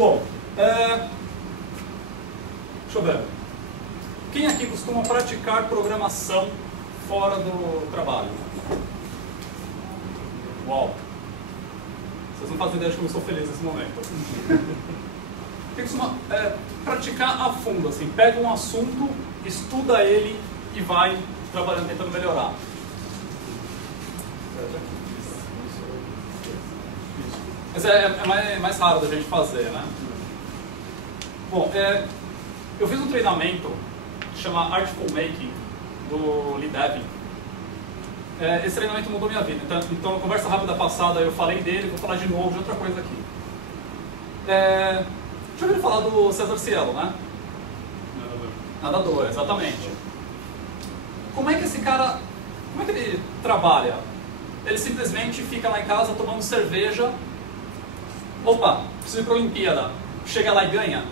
Bom, deixa eu ver. Quem aqui costuma praticar programação fora do trabalho? Uau! Vocês não fazem ideia de como eu sou feliz nesse momento. Quem costuma praticar a fundo, assim, pega um assunto, estuda ele e vai trabalhando, tentando melhorar. Mas é mais raro da gente fazer, né? Bom, eu fiz um treinamento que chama Artful Making, do Lee Devin. Esse treinamento mudou minha vida. Então, na conversa rápida passada eu falei dele, vou falar de novo de outra coisa aqui. Já ouviram falar do César Cielo, né? Nadador, exatamente. Como é que esse cara, como é que ele trabalha? Ele simplesmente fica lá em casa tomando cerveja. Opa, preciso ir para a Olimpíada. Chega lá e ganha?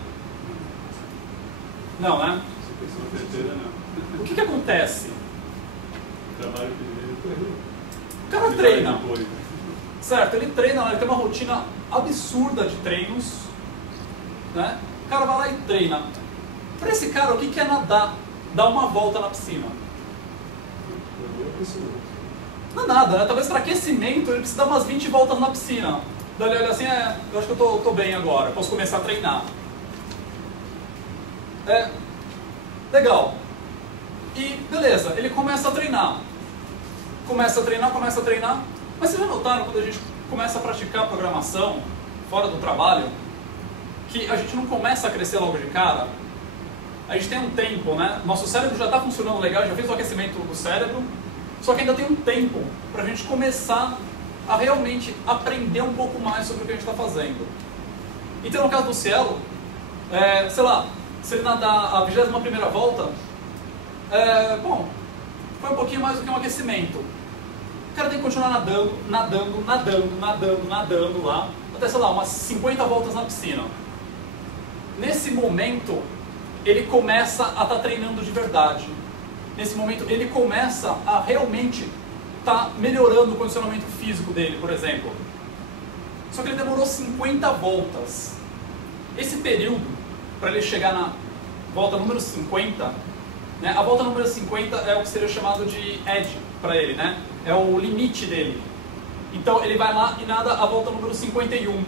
Não, né? O que acontece? O cara treina. Certo, ele treina, ele tem uma rotina absurda de treinos. Né? O cara vai lá e treina. Para esse cara, o que é nadar? Dar uma volta na piscina. Não é nada, né? Talvez para aquecimento ele precisa dar umas 20 voltas na piscina. Daí ele olha assim, eu acho que eu tô bem agora, posso começar a treinar. Legal. E beleza, ele começa a treinar. Começa a treinar. Mas vocês já notaram quando a gente começa a praticar programação fora do trabalho, que a gente não começa a crescer logo de cara? A gente tem um tempo, né? Nosso cérebro já está funcionando legal, já fez o aquecimento do cérebro, só que ainda tem um tempo para a gente começar a realmente aprender um pouco mais sobre o que a gente está fazendo. Então, no caso do Cielo, sei lá, se ele nadar a 21ª volta, bom, foi um pouquinho mais do que um aquecimento. O cara tem que continuar nadando lá, até, sei lá, umas 50 voltas na piscina. Nesse momento, ele começa a estar treinando de verdade. Nesse momento, ele começa a realmente estar melhorando o condicionamento físico dele, por exemplo. Só que ele demorou 50 voltas. Esse período, para ele chegar na volta número 50, né, a volta número 50 é o que seria chamado de edge para ele, né? É o limite dele. Então ele vai lá e nada a volta número 51.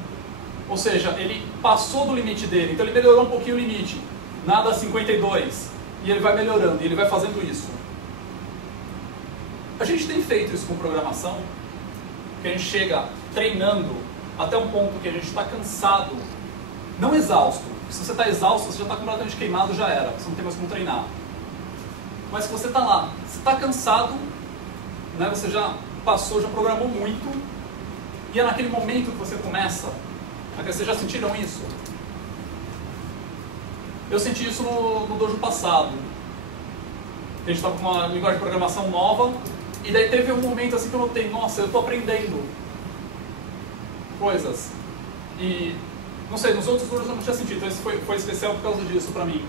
Ou seja, ele passou do limite dele, então ele melhorou um pouquinho o limite. Nada a 52. E ele vai melhorando, e ele vai fazendo isso. A gente tem feito isso com programação, que a gente chega treinando até um ponto que a gente está cansado, não exausto. Se você está exausto, você já está completamente queimado, já era, você não tem mais como treinar. Mas se você está lá, você está cansado, né, você já passou, já programou muito, e é naquele momento que você começa. Vocês já sentiram isso? Eu senti isso no dojo passado. A gente estava com uma linguagem de programação nova, e daí teve um momento assim que eu notei, nossa, eu estou aprendendo coisas. E, não sei, nos outros dojos eu não tinha sentido, então esse foi especial por causa disso para mim.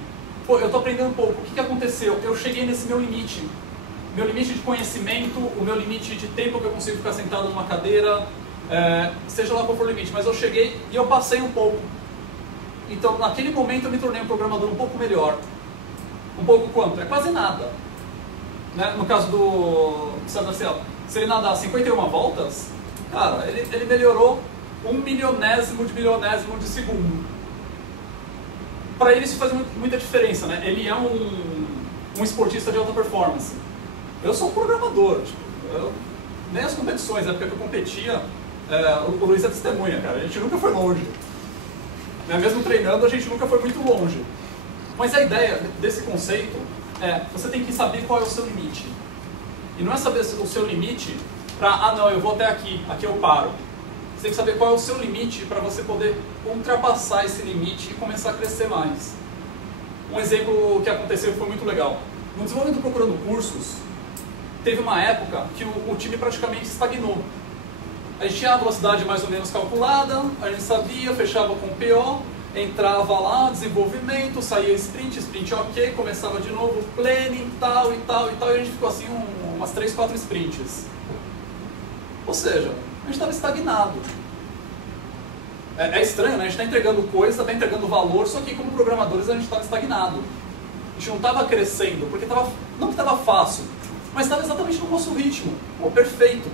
Pô, eu estou aprendendo um pouco. O que aconteceu? Eu cheguei nesse meu limite. Meu limite de conhecimento, o meu limite de tempo que eu consigo ficar sentado numa cadeira, seja lá qual for o limite, mas eu cheguei e eu passei um pouco. Então, naquele momento eu me tornei um programador um pouco melhor. Um pouco quanto? É quase nada. Né? No caso do César Cielo, se ele nadar 51 voltas, cara, ele melhorou 1/1000 de bilionésimo de segundo. Para ele isso faz muita diferença, né? Ele é um esportista de alta performance. Eu sou um programador, tipo, nem as competições, na época que eu competia, o Luiz é testemunha, cara, a gente nunca foi longe. Né? Mesmo treinando, a gente nunca foi muito longe. Mas a ideia desse conceito você tem que saber qual é o seu limite. E não é saber o seu limite para, não, eu vou até aqui eu paro. Você tem que saber qual é o seu limite para você poder ultrapassar esse limite e começar a crescer mais. Um exemplo que aconteceu que foi muito legal. No desenvolvimento Procurando Cursos, teve uma época que o time praticamente estagnou. A gente tinha a velocidade mais ou menos calculada, a gente sabia, fechava com o PO, entrava lá, desenvolvimento, saía sprint ok, começava de novo planning, tal, e a gente ficou assim umas 3, 4 sprints. Ou seja, a gente estava estagnado. É estranho, né? A gente está entregando coisa, está entregando valor, só que como programadores a gente estava estagnado. A gente não estava crescendo, porque não que estava fácil, mas estava exatamente no nosso ritmo. Pô, perfeito.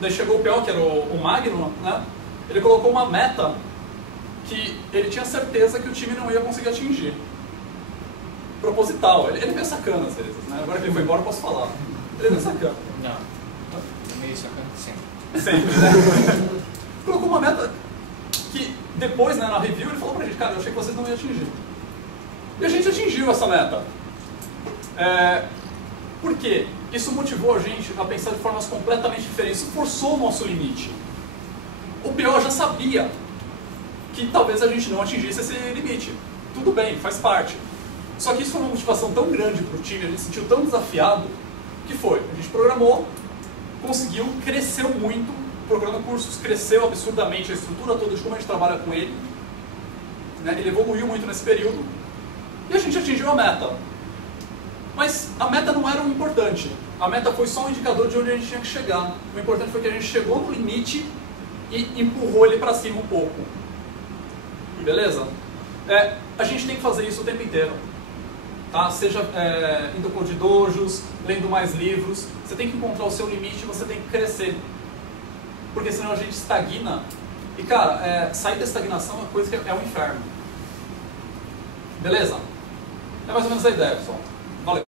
Daí chegou o pior, que era o Magno, né? Ele colocou uma meta que ele tinha certeza que o time não ia conseguir atingir. Proposital. Ele é meio sacana às vezes, né? Agora que ele foi embora eu posso falar. Ele é meio sacana. Não. É meio sacana sempre. Sempre, né? Colocou uma meta que depois, né, na review, ele falou pra gente, cara, eu achei que vocês não iam atingir. E a gente atingiu essa meta. Por quê? Isso motivou a gente a pensar de formas completamente diferentes. Isso forçou o nosso limite. O PO já sabia que talvez a gente não atingisse esse limite. Tudo bem, faz parte. Só que isso foi uma motivação tão grande para o time, a gente se sentiu tão desafiado, que foi, a gente programou, conseguiu, cresceu muito, procurando cursos, cresceu absurdamente a estrutura toda de como a gente trabalha com ele, né? Ele evoluiu muito nesse período, e a gente atingiu a meta. Mas a meta não era o importante, a meta foi só um indicador de onde a gente tinha que chegar. O importante foi que a gente chegou no limite e empurrou ele para cima um pouco. Beleza? A gente tem que fazer isso o tempo inteiro. Tá? Seja indo para de dojos, lendo mais livros, você tem que encontrar o seu limite e você tem que crescer. Porque senão a gente estagna. E cara, sair da estagnação é uma coisa que é um inferno. Beleza? É mais ou menos a ideia, pessoal.